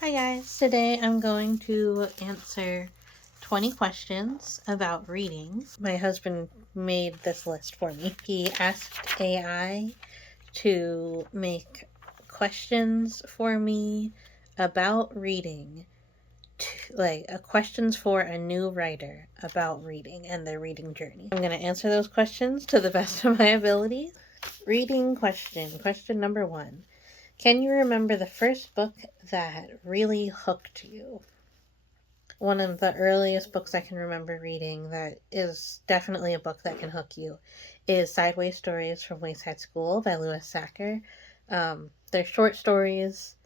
Hi guys, today I'm going to answer 20 questions about reading. My husband made this list for me. He asked AI to make questions for me about reading, questions for a new writer about reading and their reading journey. I'm going to answer those questions to the best of my ability. Reading question number 1. Can you remember the first book that really hooked you? One of the earliest books I can remember reading that is definitely a book that can hook you is Sideways Stories from Wayside School by Louis Sachar. They're short stories,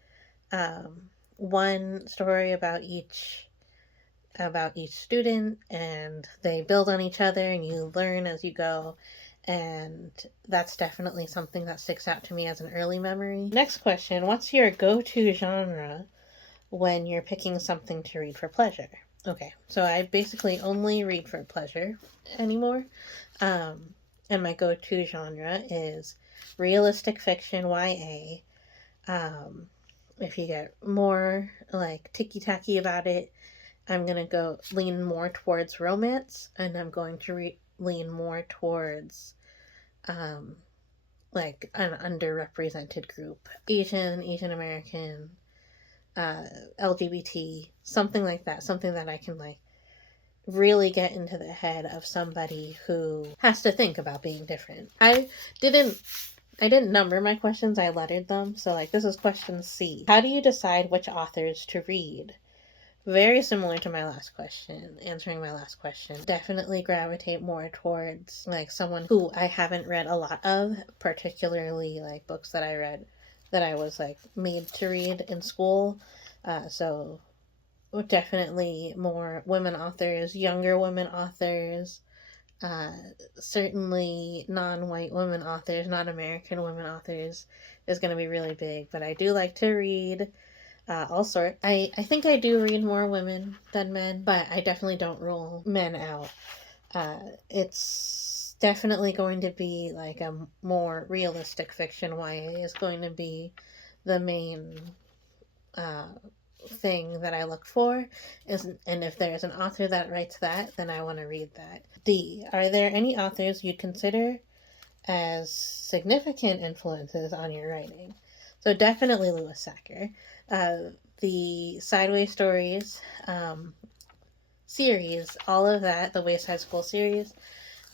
one story about each student, and they build on each other and you learn as you go. And that's definitely something that sticks out to me as an early memory. Next question, what's your go-to genre when you're picking something to read for pleasure? Okay, so I basically only read for pleasure anymore. And my go-to genre is realistic fiction, YA. If you get more like ticky-tacky about it, I'm going to lean more towards romance, and I'm going to lean more towards like an underrepresented group, Asian American, LGBT, something like that, something that I can like really get into the head of somebody who has to think about being different. I didn't number my questions, I lettered them. So like this is question C. How do you decide which authors to read? Very similar to my last question, answering my last question. Definitely gravitate more towards like someone who I haven't read a lot of, particularly like books that I read that I was like made to read in school. So definitely more women authors, younger women authors, uh, certainly non-white women authors, not American women authors is going to be really big. But I do like to read all sorts. I think I do read more women than men, but I definitely don't rule men out. It's definitely going to be like a more realistic fiction. YA is going to be the main uh, thing that I look for. And if there's an author that writes that, then I want to read that. D. Are there any authors you'd consider as significant influences on your writing? So definitely Louis Sachar. The Sideways Stories series, all of that, the Wayside School series,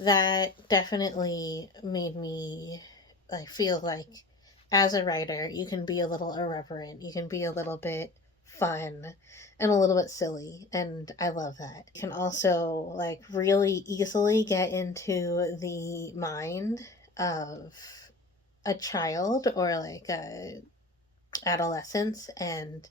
that definitely made me like feel like as a writer you can be a little irreverent, you can be a little bit fun and a little bit silly, and I love that. You can also like really easily get into the mind of a child or like a adolescence, and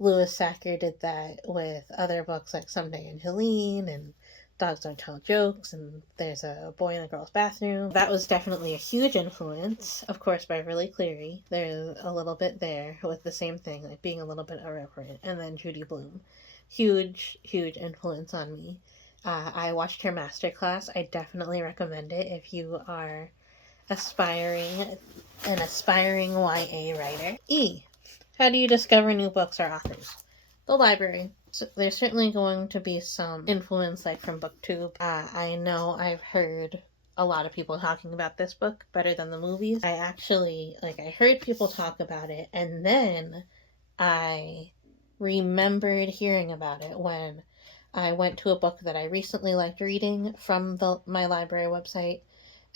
Louis Sachar did that with other books like Someday Angeline and Dogs Don't Tell Jokes, and There's a Boy in a Girl's Bathroom. That was definitely a huge influence, of course, by Really Cleary. There's a little bit there with the same thing, like being a little bit irreverent. And then Judy Blume. Huge influence on me. I watched her masterclass. I definitely recommend it if you are an aspiring YA writer. E. How do you discover new books or authors? The library. So there's certainly going to be some influence like from BookTube. I know I've heard a lot of people talking about this book better than the movies. I heard people talk about it, and then I remembered hearing about it when I went to a book that I recently liked reading from my library website,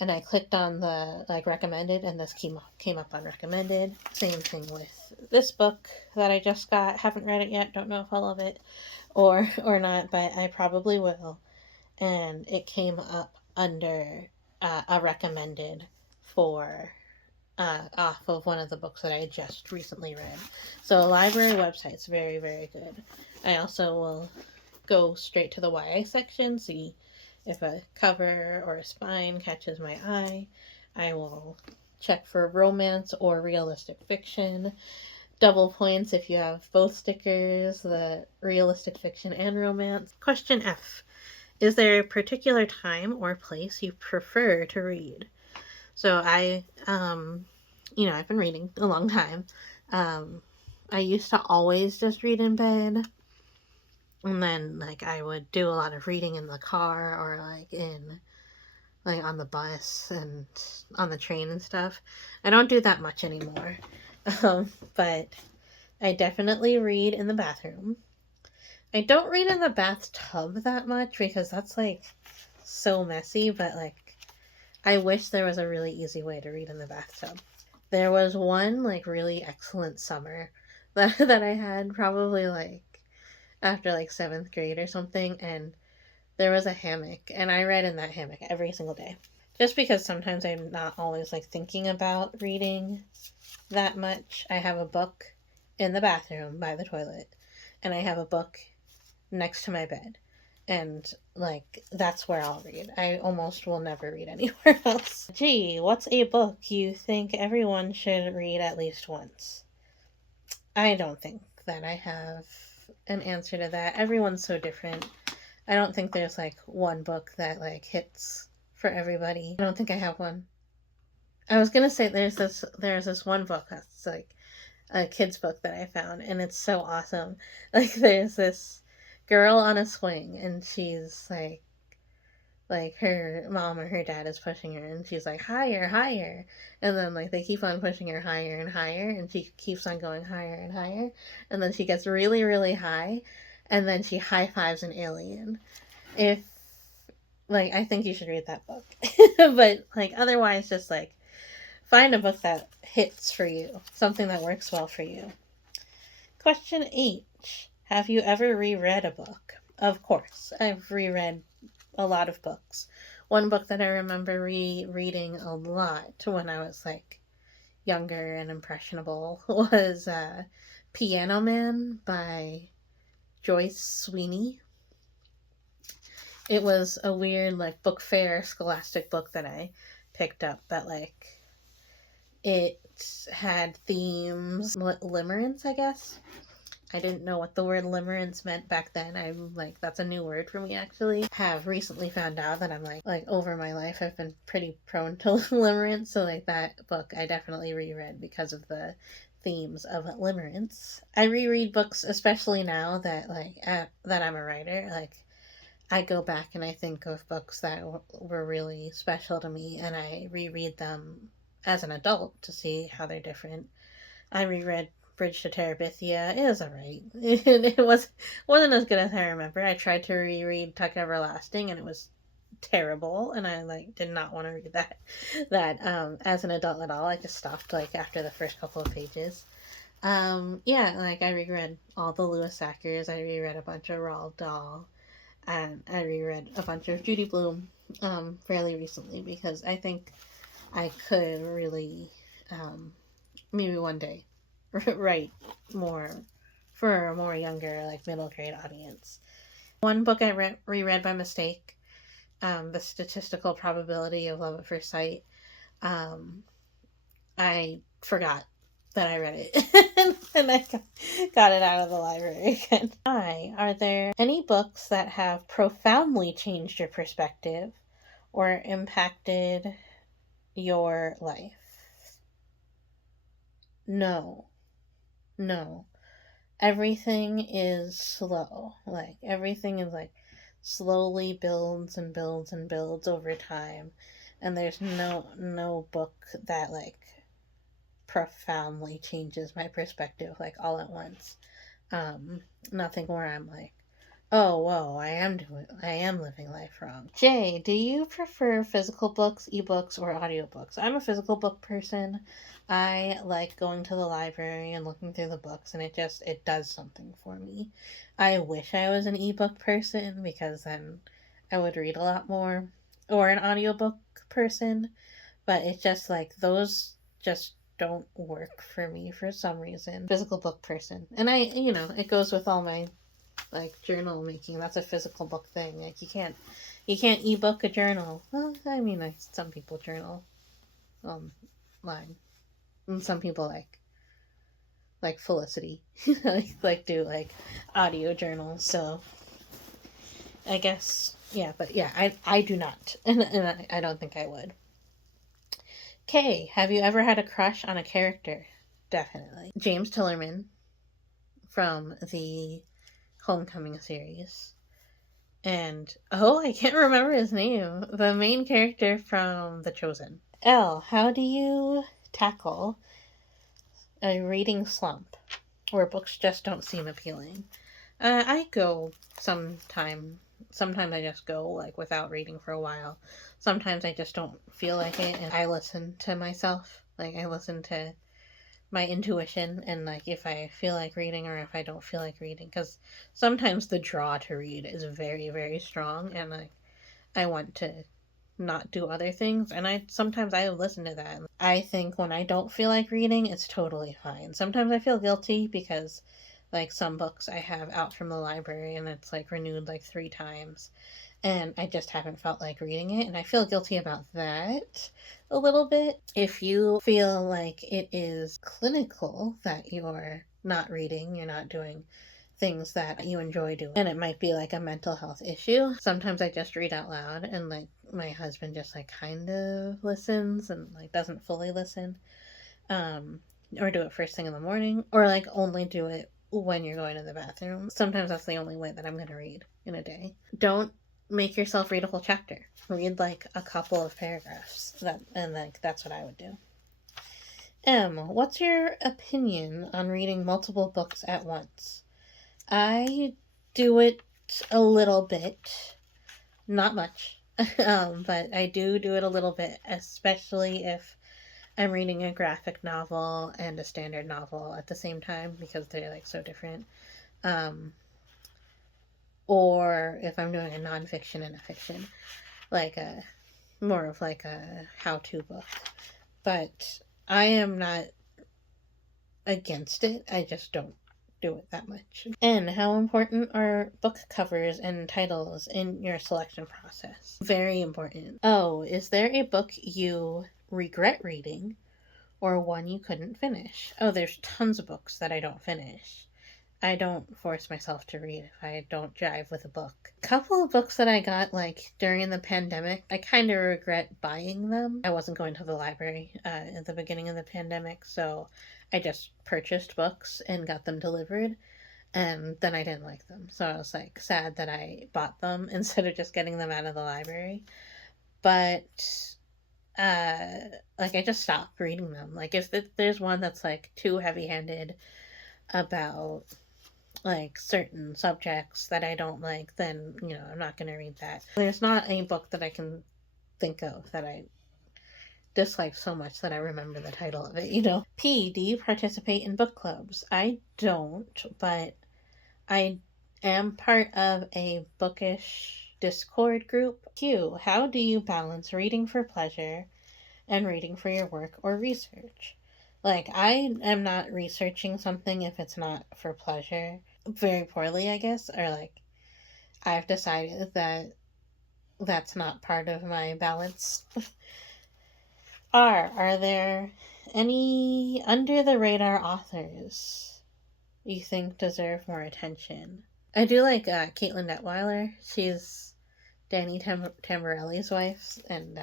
and I clicked on the like recommended, and this came up on recommended. Same thing with this book that I just got. Haven't read it yet. Don't know if I'll love it or not, but I probably will. And it came up under a recommended for off of one of the books that I just recently read. So library website's very good. I also will go straight to the YA section, see if a cover or a spine catches my eye. I will check for romance or realistic fiction. Double points if you have both stickers, the realistic fiction and romance. Question F. Is there a particular time or place you prefer to read? So I've been reading a long time. I used to always just read in bed. And then, like, I would do a lot of reading in the car or, like, on the bus and on the train and stuff. I don't do that much anymore. But I definitely read in the bathroom. I don't read in the bathtub that much because that's, like, so messy, but, like, I wish there was a really easy way to read in the bathtub. There was one, like, really excellent summer that I had probably, like, after, like, 7th grade or something, and there was a hammock, and I read in that hammock every single day. Just because sometimes I'm not always, like, thinking about reading that much. I have a book in the bathroom by the toilet, and I have a book next to my bed. And, like, that's where I'll read. I almost will never read anywhere else. Gee, what's a book you think everyone should read at least once? I don't think that I have an answer to that. Everyone's so different. I don't think there's, like, one book that, like, hits for everybody. I don't think I have one. I was gonna say there's this one book that's, like, a kid's book that I found, and it's so awesome. Like, there's this girl on a swing, and she's like her mom or her dad is pushing her, and she's like, higher, higher, and then, like, they keep on pushing her higher and higher, and she keeps on going higher and higher, and then she gets really, really high, and then she high fives an alien. If, like, I think you should read that book. But, like, otherwise, just, like, find a book that hits for you, something that works well for you. Question H. Have you ever reread a book? Of course, I've reread a lot of books. One book that I remember rereading a lot when I was, like, younger and impressionable was Piano Man by Joyce Sweeney. It was a weird, like, book fair scholastic book that I picked up, but, like, it had themes, limerence, I guess. I didn't know what the word limerence meant back then. I'm like, that's a new word for me, actually. Have recently found out that I'm like over my life, I've been pretty prone to limerence. So, like, that book I definitely reread because of the themes of limerence. I reread books, especially now that, like, that I'm a writer. Like, I go back and I think of books that were really special to me, and I reread them as an adult to see how they're different. I reread Bridge to Terabithia. It was alright. It wasn't as good as I remember. I tried to reread Tuck Everlasting, and it was terrible, and I, like, did not want to read that as an adult at all. I just stopped, like, after the first couple of pages. Yeah, like, I reread all the Lewis Sackers. I reread a bunch of Roald Dahl, and I reread a bunch of Judy Blume fairly recently because I think I could really maybe one day write more for a more younger, like, middle grade audience. One book I reread by mistake, The Statistical Probability of Love at First Sight. I forgot that I read it and I got it out of the library again. Are there any books that have profoundly changed your perspective or impacted your life? No. Everything is slow. Like, everything is, like, slowly builds and builds and builds over time, and there's no book that, like, profoundly changes my perspective, like, all at once. Nothing where I'm like, oh, whoa, I am living life wrong. Jay, do you prefer physical books, ebooks, or audiobooks? I'm a physical book person. I like going to the library and looking through the books, and it does something for me. I wish I was an ebook person because then I would read a lot more, or an audiobook person, but it's just, like, those just don't work for me for some reason. Physical book person. And it goes with all my, like, journal making. That's a physical book thing. Like, you can't ebook a journal. Well, I mean, some people journal online, and some people like Felicity like do, like, audio journals. So I guess, yeah, but yeah, I do not, and I don't think I would. Okay, have you ever had a crush on a character? Definitely. James Tillerman. from the Homecoming series. And, oh, I can't remember his name. The main character from The Chosen. Elle, how do you tackle a reading slump where books just don't seem appealing? I go sometimes I just go like without reading for a while. Sometimes I just don't feel like it, and I listen to myself. Like, I listen to my intuition, and like if I feel like reading or if I don't feel like reading, because sometimes the draw to read is very, very strong, and like I want to not do other things, and I listen to that. I think when I don't feel like reading, it's totally fine. Sometimes I feel guilty because like some books I have out from the library and it's like renewed like 3 times, and I just haven't felt like reading it, and I feel guilty about that a little bit. If you feel like it is clinical that you're not reading, you're not doing things that you enjoy doing, and it might be like a mental health issue, sometimes I just read out loud, and like my husband just like kind of listens and like doesn't fully listen, um or do it first thing in the morning, or like only do it when you're going to the bathroom. Sometimes that's the only way that I'm going to read in a day. Don't make yourself read a whole chapter. Read like a couple of paragraphs. And like that's what I would do. What's your opinion on reading multiple books at once? I do it a little bit, not much, but I do it a little bit, especially if I'm reading a graphic novel and a standard novel at the same time, because they're like so different. Or if I'm doing a nonfiction and a fiction, like a more of like a how-to book. But I am not against it. I just don't do it that much. And how important are book covers and titles in your selection process? Very important. Oh, is there a book you regret reading or one you couldn't finish? Oh, there's tons of books that I don't finish. I don't force myself to read if I don't jive with a book. A couple of books that I got like during the pandemic, I kind of regret buying them. I wasn't going to the library at the beginning of the pandemic, so I just purchased books and got them delivered, and then I didn't like them. So I was like sad that I bought them instead of just getting them out of the library. But like I just stopped reading them. Like if there's one that's like too heavy-handed about like certain subjects that I don't like, then I'm not going to read that. There's not a book that I can think of that I dislike so much that I remember the title of it. P, do you participate in book clubs? I don't, but I am part of a bookish Discord group. Q, how do you balance reading for pleasure and reading for your work or research? Like, I am not researching something if it's not for pleasure. Very poorly, I guess, or like I've decided that that's not part of my balance. Are there any under the radar authors you think deserve more attention? I do like Caitlin Detweiler. She's Danny Tamborelli's wife, and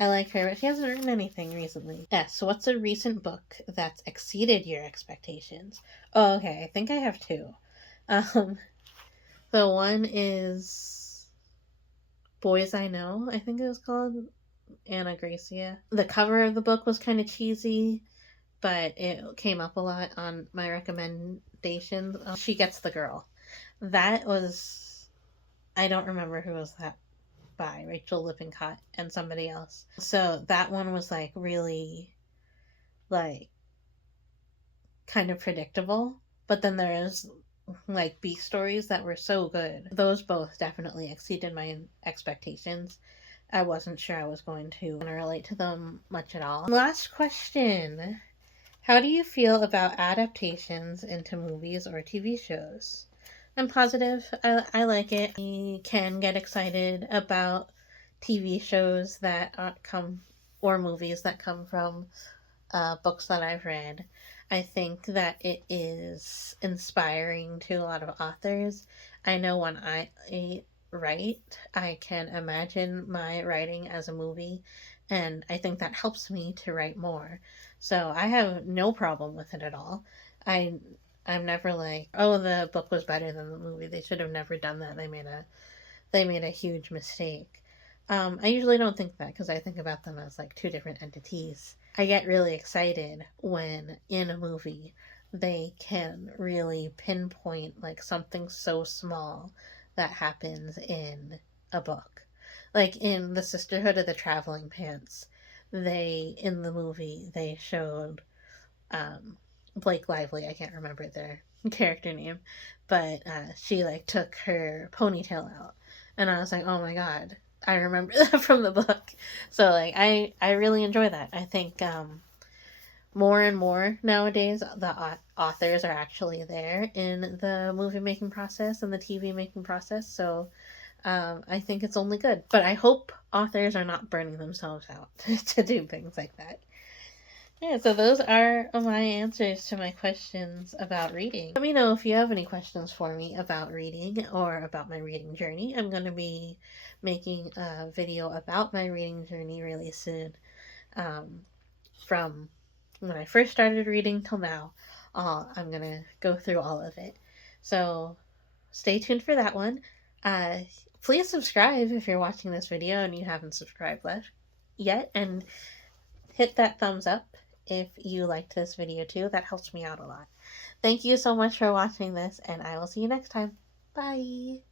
I like her, but she hasn't written anything recently. Yes, so what's a recent book that's exceeded your expectations? Oh, okay, I think I have two. The one is Boys I Know, I think it was called. Anna Gracia. The cover of the book was kind of cheesy, but it came up a lot on my recommendations. She Gets the Girl. That was, I don't remember who was that by, Rachel Lippincott and somebody else. So that one was like really like kind of predictable, but then there's like B stories that were so good. Those both definitely exceeded my expectations. I wasn't sure I was going to relate to them much at all. Last question. How do you feel about adaptations into movies or TV shows? I'm positive. I like it. I can get excited about TV shows that or movies that come from books that I've read. I think that it is inspiring to a lot of authors. I know when I write, I can imagine my writing as a movie, and I think that helps me to write more. So I have no problem with it at all. I I'm never like, oh, the book was better than the movie. They should have never done that. They made a huge mistake. I usually don't think that because I think about them as like two different entities. I get really excited when in a movie they can really pinpoint like something so small that happens in a book. Like in The Sisterhood of the Traveling Pants, in the movie, they showed um, Blake Lively. I can't remember their character name, but she like took her ponytail out, and I was like, oh my god, I remember that from the book. So like I really enjoy that. I think more and more nowadays the authors are actually there in the movie making process and the TV making process. So I think it's only good. But I hope authors are not burning themselves out to do things like that. Yeah, so those are my answers to my questions about reading. Let me know if you have any questions for me about reading or about my reading journey. I'm going to be making a video about my reading journey really soon, from when I first started reading till now. I'm going to go through all of it. So stay tuned for that one. Uh, Please subscribe if you're watching this video and you haven't subscribed yet, and hit that thumbs up if you liked this video too. That helps me out a lot. Thank you so much for watching this, and I will see you next time. Bye!